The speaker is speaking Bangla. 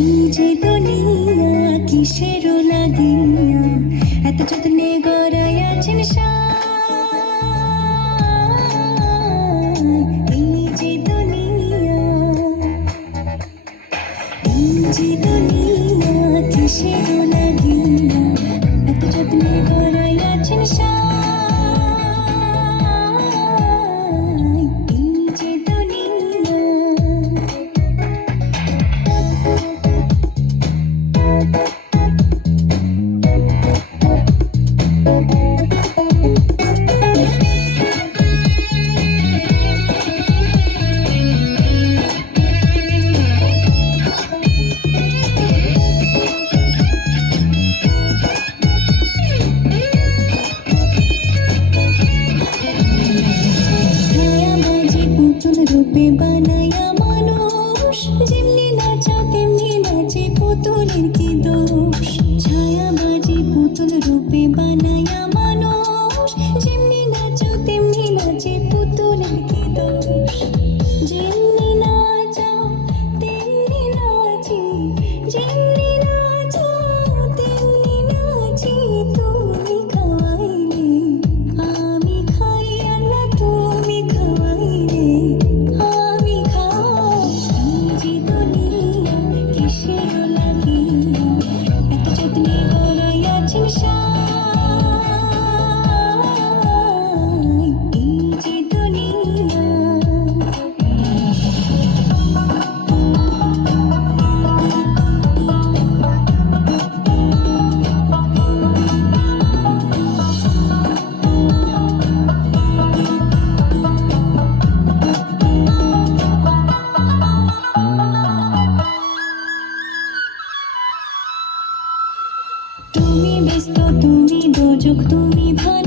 এই যে দুনিয়া কিসের লাগিয়া এত যত্নে গড়াইয়াছেন এই যে দুনিয়া কিসের লাগিয়া এত যত্নে গড়াইয়াছেন এই যে দুনিয়া। রূপে বানায়া মানুষ যেমনি নাচা তেমনি নাচে পুতুলের কি দোষ ছায়াবাজি পুতুল রূপে বানায়া মানুষ যেমনি নাচা তেমনি নাচে পুতুলের কি দোষ যেমনি নাচা তেমনি নাচি যেমনি নাচা তেমনি নাচি তুমি খাওয়াইলে আমি খাই আল্লাহ তুমি খাওয়াইলে তুমি ব্যস্ত তুমি দোজক তুমি ভাই